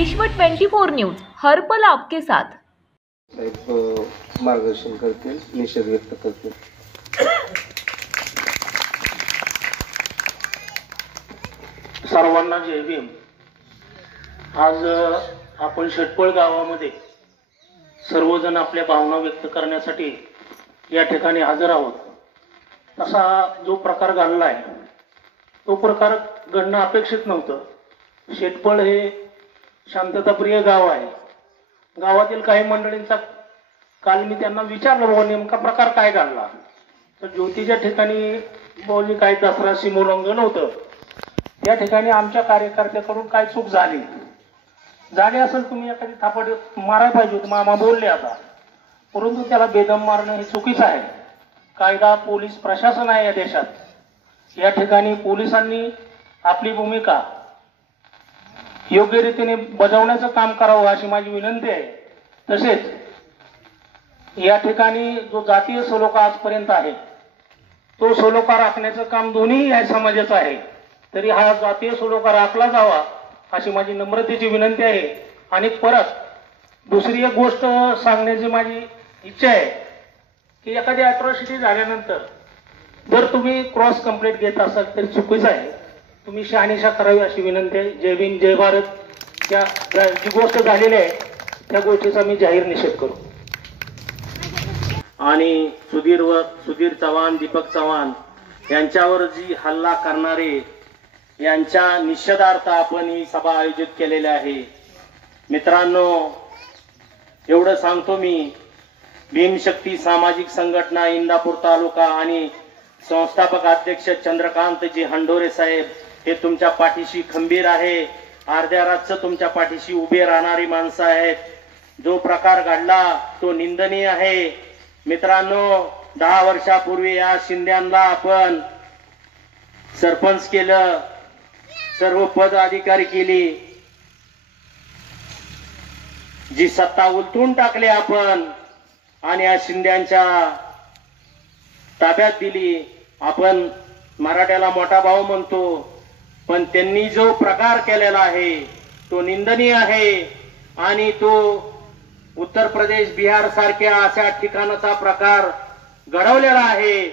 विश्व 24 न्यूज हर पल आपके साथ। मार्गदर्शन करतील, निषेध व्यक्त करतील। सर्वांना जय भीम। आज आपण शेटपळ गावामध्ये सर्वजण आपल्या भावना व्यक्त करण्यासाठी या ठिकाणी हजर आहोत। तसा जो प्रकार घडलाय तो प्रकार घडणं अपेक्षित नव्हतं। शेटपळ हे शांतताप्रिय गाव आहे। गावातील काही मंडळींचा काल मी त्यांना विचारलं बाबा नेमका प्रकार काय घडला, तर ज्योतीच्या ठिकाणी बोलली काय दसरा सीमोल्लंघन होतं, या ठिकाणी आमच्या कार्यकर्त्याकडून काय चूक झाली असेल, तुम्ही एखादी थापड मारायला पाहिजे होती, मामा बोलले आता, परंतु त्याला बेदम मारणं हे चुकीचं आहे। कायदा पोलीस प्रशासन आहे या देशात। या ठिकाणी पोलिसांनी आपली भूमिका योग्य रीतीने बजावण्याचं काम करावं अशी माझी विनंती आहे। तसेच या ठिकाणी जो जातीय सलोखा आजपर्यंत आहे तो सलोखा राखण्याचं काम दोन्ही या समाजाचं आहे, तरी हा जातीय सलोखा राखला जावा अशी माझी नम्रतेची विनंती आहे। आणि परत दुसरी एक गोष्ट सांगण्याची माझी इच्छा आहे की एखादी अट्रॉसिटी झाल्यानंतर जर तुम्ही क्रॉस कंप्लेंट घेत असाल तर चुकीचं आहे, तुम्ही शहानिशा करावी अशी विनंती आहे। जय भीम जय भारत। त्या जी गोष्ट झालेली आहे त्या गोष्टीचा मी जाहीर निषेध करू। आणि सुधीर चव्हाण, दीपक चव्हाण यांच्यावर जी हल्ला करणारे यांच्या निषेधार्थ आपण ही सभा आयोजित केलेली आहे। मित्रांनो, एवढं सांगतो मी, भीमशक्ती सामाजिक संघटना इंदापूर तालुका आणि संस्थापक अध्यक्ष चंद्रकांतजी हंडोरे साहेब हे तुमच्या पाठीशी खंबीर आहे। अर्ध्या रातचं तुमच्या पाठीशी उभे राहणारी माणसं आहेत। जो प्रकार घडला तो निंदनीय आहे। मित्रांनो, 10 वर्षापूर्वी या शिंद्यांना आपण सरपंच केलं, सर्व पद अधिकारी केली, जी सत्ता उलटून टाकली आपण आणि या शिंद्यांच्या ताब्यात दिली। आपण मराठ्याला मोठा भाऊ म्हणतो, पण त्यांनी जो प्रकार केलेला आहे तो निंदनीय आहे आणि तो उत्तर प्रदेश, बिहार सारख्या अशा ठिकाणाचा प्रकार घडवलेला आहे।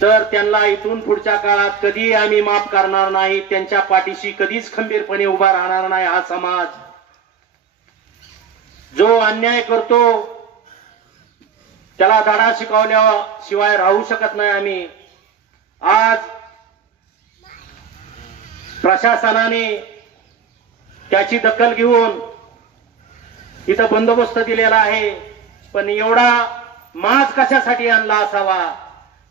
तर त्यांना इथून पुढच्या काळात कधी आम्ही माफ करणार नाही, त्यांच्या पाठीशी कधीच खंबीरपणे उभा राहणार नाही। हा समाज जो अन्याय करतो त्याला धडा शिकवल्याशिवाय राहू शकत नाही आम्ही। आज प्रशासनाने त्याची दखल घेऊन इथं बंदोबस्त दिलेला आहे, पण एवढा माज कशासाठी आणला असावा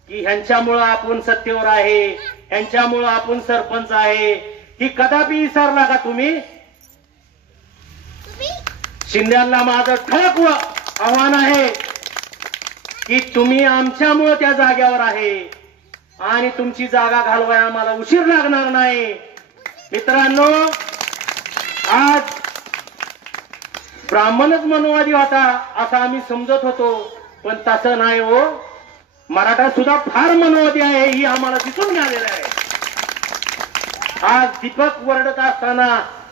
की ह्यांच्यामुळं आपण सत्तेवर आहे, ह्यांच्यामुळं आपण सरपंच आहे, ही कदापि विसरला का तुम्ही? शिंद्यांना माझं ठळक आव्हान आहे की तुम्ही आमच्यामुळं त्या जाग्यावर आहे आणि तुमची जागा घालवाय आम्हाला उशीर लागणार नाही। मित्रांनो, आज ब्राह्मणच मनोवादी होता असं आम्ही समजत होतो, पण तसं नाही हो। मराठा सुद्धा फार मनोवादी आहे, ही आम्हाला दिसून मिळालेलं आहे। आज दीपक वरडत असताना,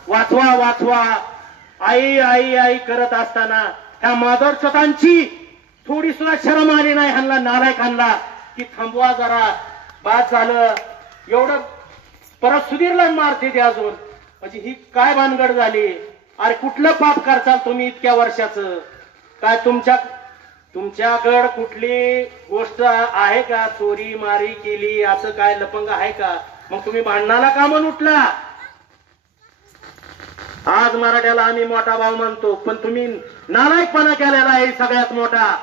वाचवा वाचवा, आई आई आई करत असताना त्या माधवचोतांची थोडी सुद्धा शरम आली नाही ह्यांना, नालायकांना, की थांबवा जरा, बाद झालं एवढं, परत सुधीरला मारते ते अजून। म्हणजे ही काय भानगड झाली? अरे कुठलं पाप करचाल तुम्ही इतक्या वर्षाचं? काय तुमच्याकडं कुठली गोष्ट आहे का? चोरी मारी केली असं काय लपंग आहे का? मग तुम्ही भांडणाला का म्हणून उठला? आज मराठ्याला आम्ही मोठा भाव म्हणतो, पण तुम्ही नालायकपणा केलेला आहे सगळ्यात मोठा।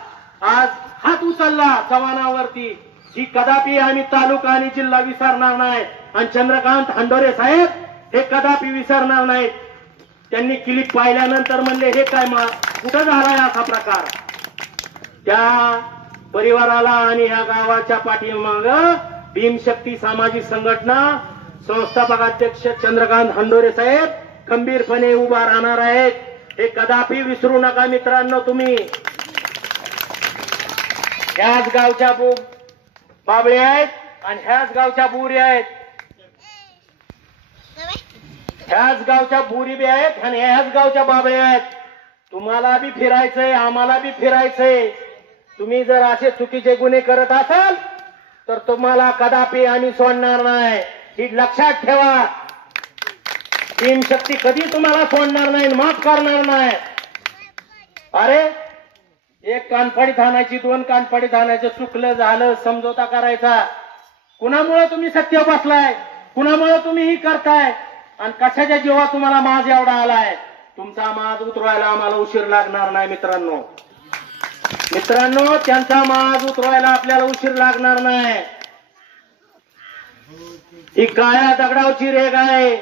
आज हात उचलला चव्हाणावरती, ही कदापि आम्ही तालुका आणि जिल्हा विसरणार नाही आणि चंद्रकांत हंडोरे साहेब हे कदापि विसरणार नाहीत। त्यांनी क्लिप पाहिल्यानंतर म्हणले हे काय कुठं झालाय असा प्रकार? त्या परिवाराला आणि या गावाच्या पाठीमाग भीमशक्ती सामाजिक संघटना संस्थापक अध्यक्ष चंद्रकांत हंडोरे साहेब खंबीरपणे उभा राहणार आहेत, हे कदापि विसरू नका मित्रांनो। तुम्ही ह्याच गावच्या बाबळे आहेत आणि ह्याच गावच्या बुरी आहेत। ह्याच गावच्या बोरी बी आहेत आणि ह्याच गावच्या बाबे आहेत. तुम्हाला बी फिरायचंय, आम्हाला बी फिरायचंय. तुम्ही जर असे चुकीचे गुन्हे करत असाल तर तुम्हाला कदापि आम्ही सोडणार नाही, ही लक्षात ठेवा. भीमशक्ती कधी तुम्हाला सोडणार नाही, माफ करणार नाही. अरे एक कानफाडी थानायची, 2 कानफाडी थानायचं, चुकलं झालं समजोता करायचा. कुणामुळे तुम्ही सत्य बसलाय, कुणामुळे तुम्ही ही करताय आणि कशाच्या जीवा तुम्हाला माज एवढा आलाय. तुमचा माज उतरवायला आम्हाला उशीर लागणार नाही मित्रांनो. मित्रांनो, त्यांचा माज उतरवायला आपल्याला उशीर लागणार नाही. ही काळ्या दगडावची रेग आहे.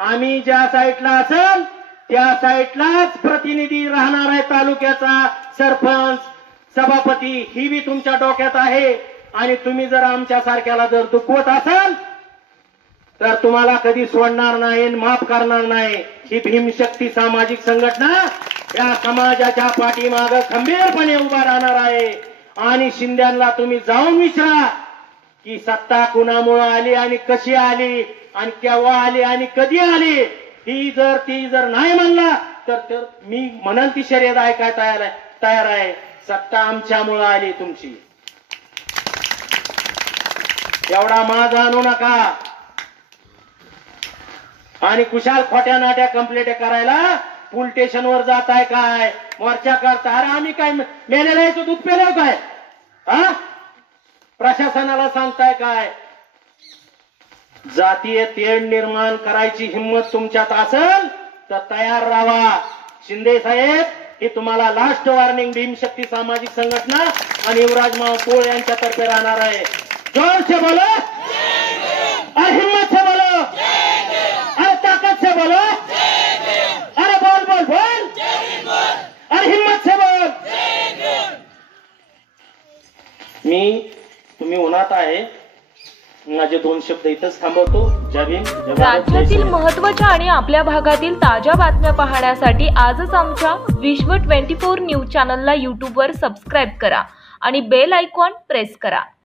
आम्ही ज्या साईडला असेल त्या साईडलाच प्रतिनिधी राहणार आहे. तालुक्याचा सरपंच, सभापती ही बी तुमच्या डोक्यात आहे. आणि तुम्ही जर आमच्या सारख्याला जर दुखवत असाल तर तुम्हाला कधी सोडणार नाही, माफ करणार नाही. ही भीमशक्ती सामाजिक संघटना या समाजाच्या पाठीमागे खंबीरपणे उभा राहणार आहे. आणि शिंद्यांना तुम्ही जाऊन विचारा की सत्ता कुणामुळे आली आणि कशी आली आणि केव्हा आली आणि कधी आली. ती जर नाही म्हणला तर मी म्हणन ती शर्यत ऐकाय तयार आहे. सत्ता आमच्यामुळे आली तुमची. एवढा माज आणू नका आणि कुशाल खोट्या नाट्या कंप्लेंट करायला पोलीस स्टेशनवर जाताय काय, मोर्चा करता. अरे आम्ही काय मेलेलं याचं दूध पेलो काय? हा, प्रशासनाला सांगताय काय? जातीय तेढ निर्माण करायची हिंमत तुमच्यात असेल तर तयार राहा. शिंदे साहेब, ही तुम्हाला लास्ट वॉर्निंग भीमशक्ती सामाजिक संघटना आणि युवराज पोळ यांच्यातर्फे राहणार आहे. जोर से बोलो और हिम्मत से बोलो और ताकत से बोलो. अरे बोल बोल बोल और हिम्मत से बोल. तुम्ही उन्हात आहे. माझे 2 शब्द इथंच थांबवतो. जय भीम, जय भारत, जय राज्यातील शिवराय. महत्त्वाच्या आणि आपल्या भागातील ताज्या बातम्या पाहण्यासाठी आजच आमच्या विश्व 24 न्यूज चॅनलला यूट्यूबवर सबस्क्राईब करा आणि बेल आयकॉन प्रेस करा.